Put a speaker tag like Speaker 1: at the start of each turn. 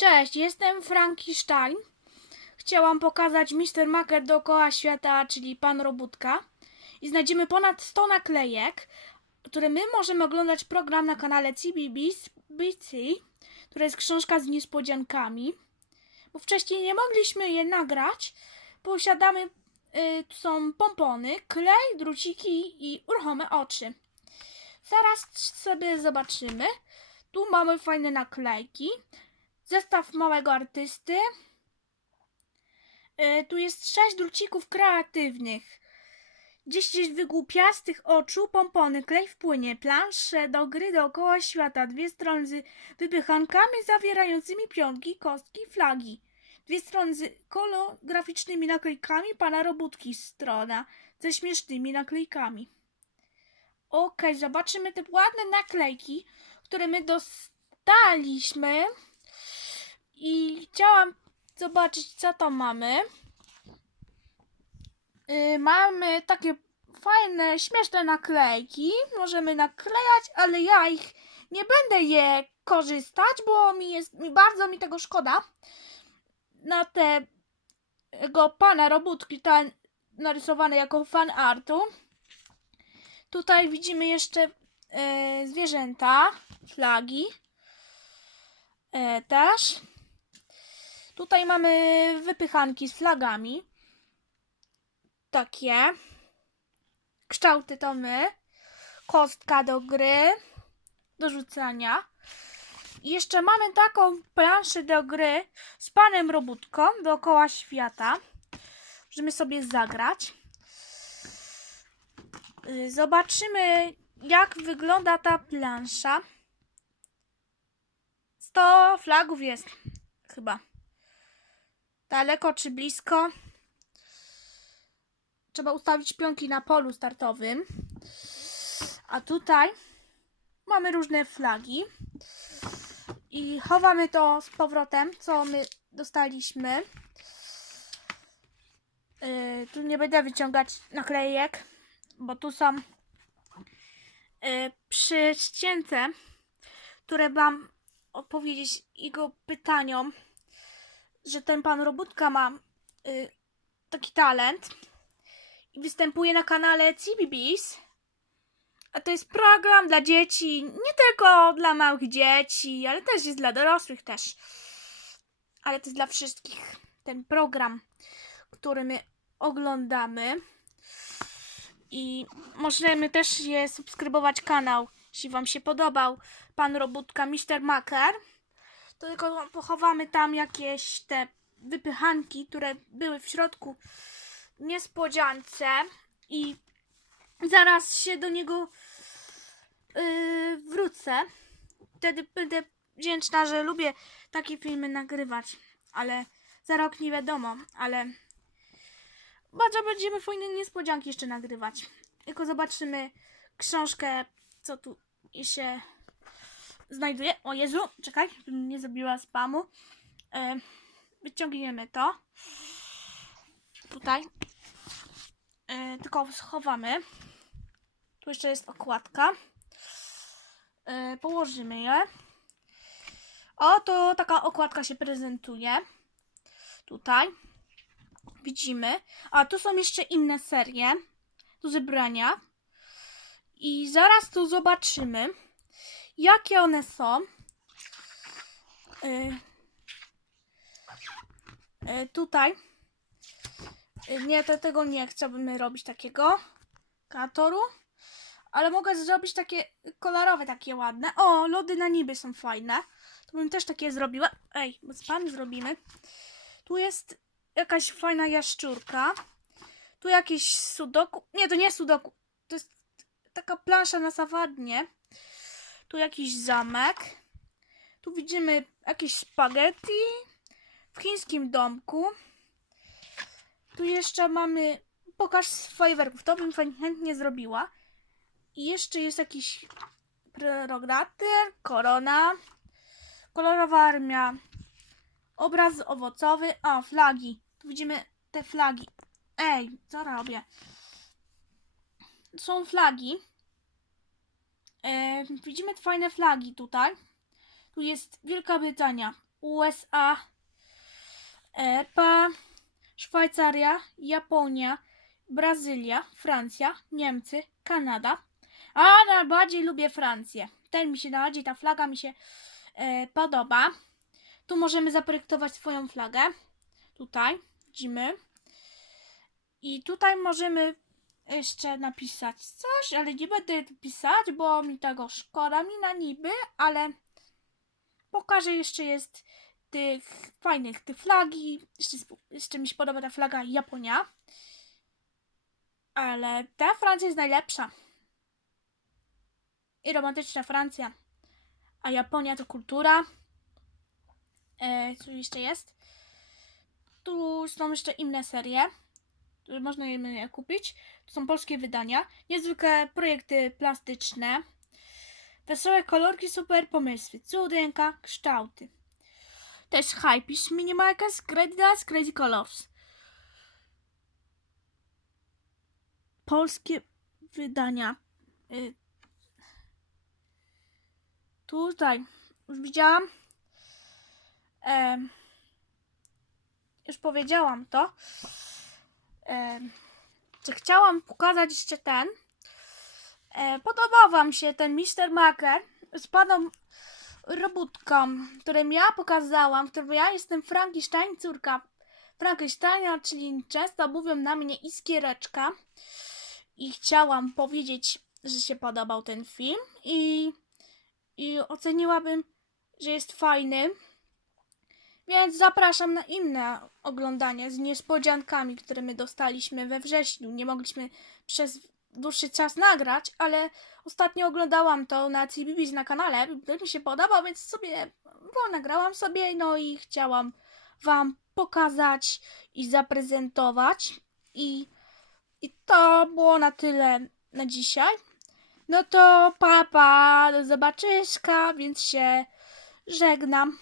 Speaker 1: Cześć, jestem Frankenstein. Chciałam pokazać Mr. Maker dookoła świata, czyli Pan Robótka. I znajdziemy ponad 100 naklejek, które my możemy oglądać program na kanale CBBC, która jest książka z niespodziankami. Bo wcześniej nie mogliśmy je nagrać. Posiadamy, y, tu są pompony, klej, druciki i ruchome oczy. Zaraz sobie zobaczymy. Tu mamy fajne naklejki. Zestaw małego artysty. Y, tu jest sześć drucików kreatywnych. 10 wygłupiastych oczu, pompony, klej wpłynie, plansze do gry dookoła świata, dwie strony z wypychankami zawierającymi pionki, kostki, flagi. Dwie strony z kolograficznymi naklejkami pana Robótki, strona ze śmiesznymi naklejkami. Okej, zobaczymy te ładne naklejki, które my dostaliśmy. I chciałam zobaczyć, co tam mamy. Yy, mamy takie fajne, śmieszne naklejki. Możemy naklejać, ale ja ich nie będę je korzystać, bo mi jest mi bardzo mi tego szkoda. Na te go pana robótki, ten narysowany jako fan artu. Tutaj widzimy jeszcze e, zwierzęta, flagi. E, też. Tutaj mamy wypychanki z flagami. Takie. Kształty to my. Kostka do gry. Do rzucania. I jeszcze mamy taką planszę do gry z panem Robótką dookoła świata. Możemy sobie zagrać. Y, Zobaczymy, jak wygląda ta plansza. 100 flagów jest. Chyba. Daleko czy blisko? Trzeba ustawić pionki na polu startowym. A tutaj mamy różne flagi. I chowamy to z powrotem, co my dostaliśmy. Yy, tu nie będę wyciągać naklejek, bo tu są yy, przy ścięce, które mam odpowiedzieć jego pytaniom, że ten pan Robótka ma y, taki talent i występuje na kanale CBBS. A to jest program dla dzieci, nie tylko dla małych dzieci, ale też jest dla dorosłych też. Ale to jest dla wszystkich. Ten program, który my oglądamy. I możemy też je subskrybować kanał, jeśli Wam się podobał. Pan Robótka, Mr. Maker. To tylko pochowamy tam jakieś te wypychanki, które były w środku niespodziance. I zaraz się do niego yy, wrócę. Wtedy będę wdzięczna, że lubię takie filmy nagrywać. Ale za rok nie wiadomo, ale bardzo będziemy fajne niespodzianki jeszcze nagrywać. Tylko zobaczymy książkę, co tu się znajduje. O Jezu, czekaj, żebym nie zrobiła spamu. E, wyciągniemy to. Tutaj. E, tylko schowamy. Tu jeszcze jest okładka. E, położymy je. O, to taka okładka się prezentuje. Tutaj. Widzimy. A tu są jeszcze inne serie do zebrania. I zaraz tu zobaczymy, jakie one są. Y, y, tutaj. Y, nie, to, tego nie chciałbym robić takiego katoru. Ale mogę zrobić takie kolorowe, takie ładne. O, lody na niby są fajne. To bym też takie zrobiła. Ej, bo z pan zrobimy. Tu jest jakaś fajna jaszczurka. Tu jakieś sudoku. Nie, to nie sudoku. To jest taka plansza na sawadnie. Tu jakiś zamek. Tu widzimy jakieś spaghetti w chińskim domku. Tu jeszcze mamy pokaż swoje werków. To bym chętnie zrobiła. I jeszcze jest jakiś prerogatyr, korona, kolorowa armia, obraz owocowy, a flagi. Tu widzimy te flagi. Ej, co robię? Są flagi. E, widzimy fajne flagi tutaj. Tu jest Wielka Brytania. USA, RP, Szwajcaria, Japonia, Brazylia, Francja, Niemcy, Kanada. A najbardziej lubię Francję. Ten mi się najbardziej, ta flaga mi się e, podoba. Tu możemy zaprojektować swoją flagę. Tutaj widzimy. I tutaj możemy jeszcze napisać coś, ale nie będę pisać, bo mi tego szkoda mi na niby, ale pokażę jeszcze jest tych fajnych, tych flagi. Jeszcze, jeszcze mi się podoba ta flaga Japonia. Ale ta Francja jest najlepsza. I romantyczna Francja. A Japonia to kultura. E, co jeszcze jest? Tu są jeszcze inne serie, można je kupić. To są polskie wydania. Niezwykłe projekty plastyczne. Wesołe kolorki, super pomysły. Cudeńka, kształty. Też Hypish, Minimalkas, Creditas, Crazy Colors. Polskie wydania. Y, Tutaj już widziałam. Już powiedziałam to. Chciałam pokazać jeszcze ten. E, podobał Wam się ten Mr. Maker z paną robótką, którym ja pokazałam, którym ja jestem Frankenstein, córka Frankensteina, czyli często mówią na mnie iskiereczka. I chciałam powiedzieć, że się podobał ten film i, i oceniłabym, że jest fajny. Więc zapraszam na inne oglądanie z niespodziankami, które my dostaliśmy we wrześniu. Nie mogliśmy przez dłuższy czas nagrać, ale ostatnio oglądałam to na CBBS na kanale. To mi się podoba, więc sobie bo nagrałam sobie, no i chciałam Wam pokazać i zaprezentować. I, I to było na tyle na dzisiaj. No to papa, do zobaczyska, więc się żegnam.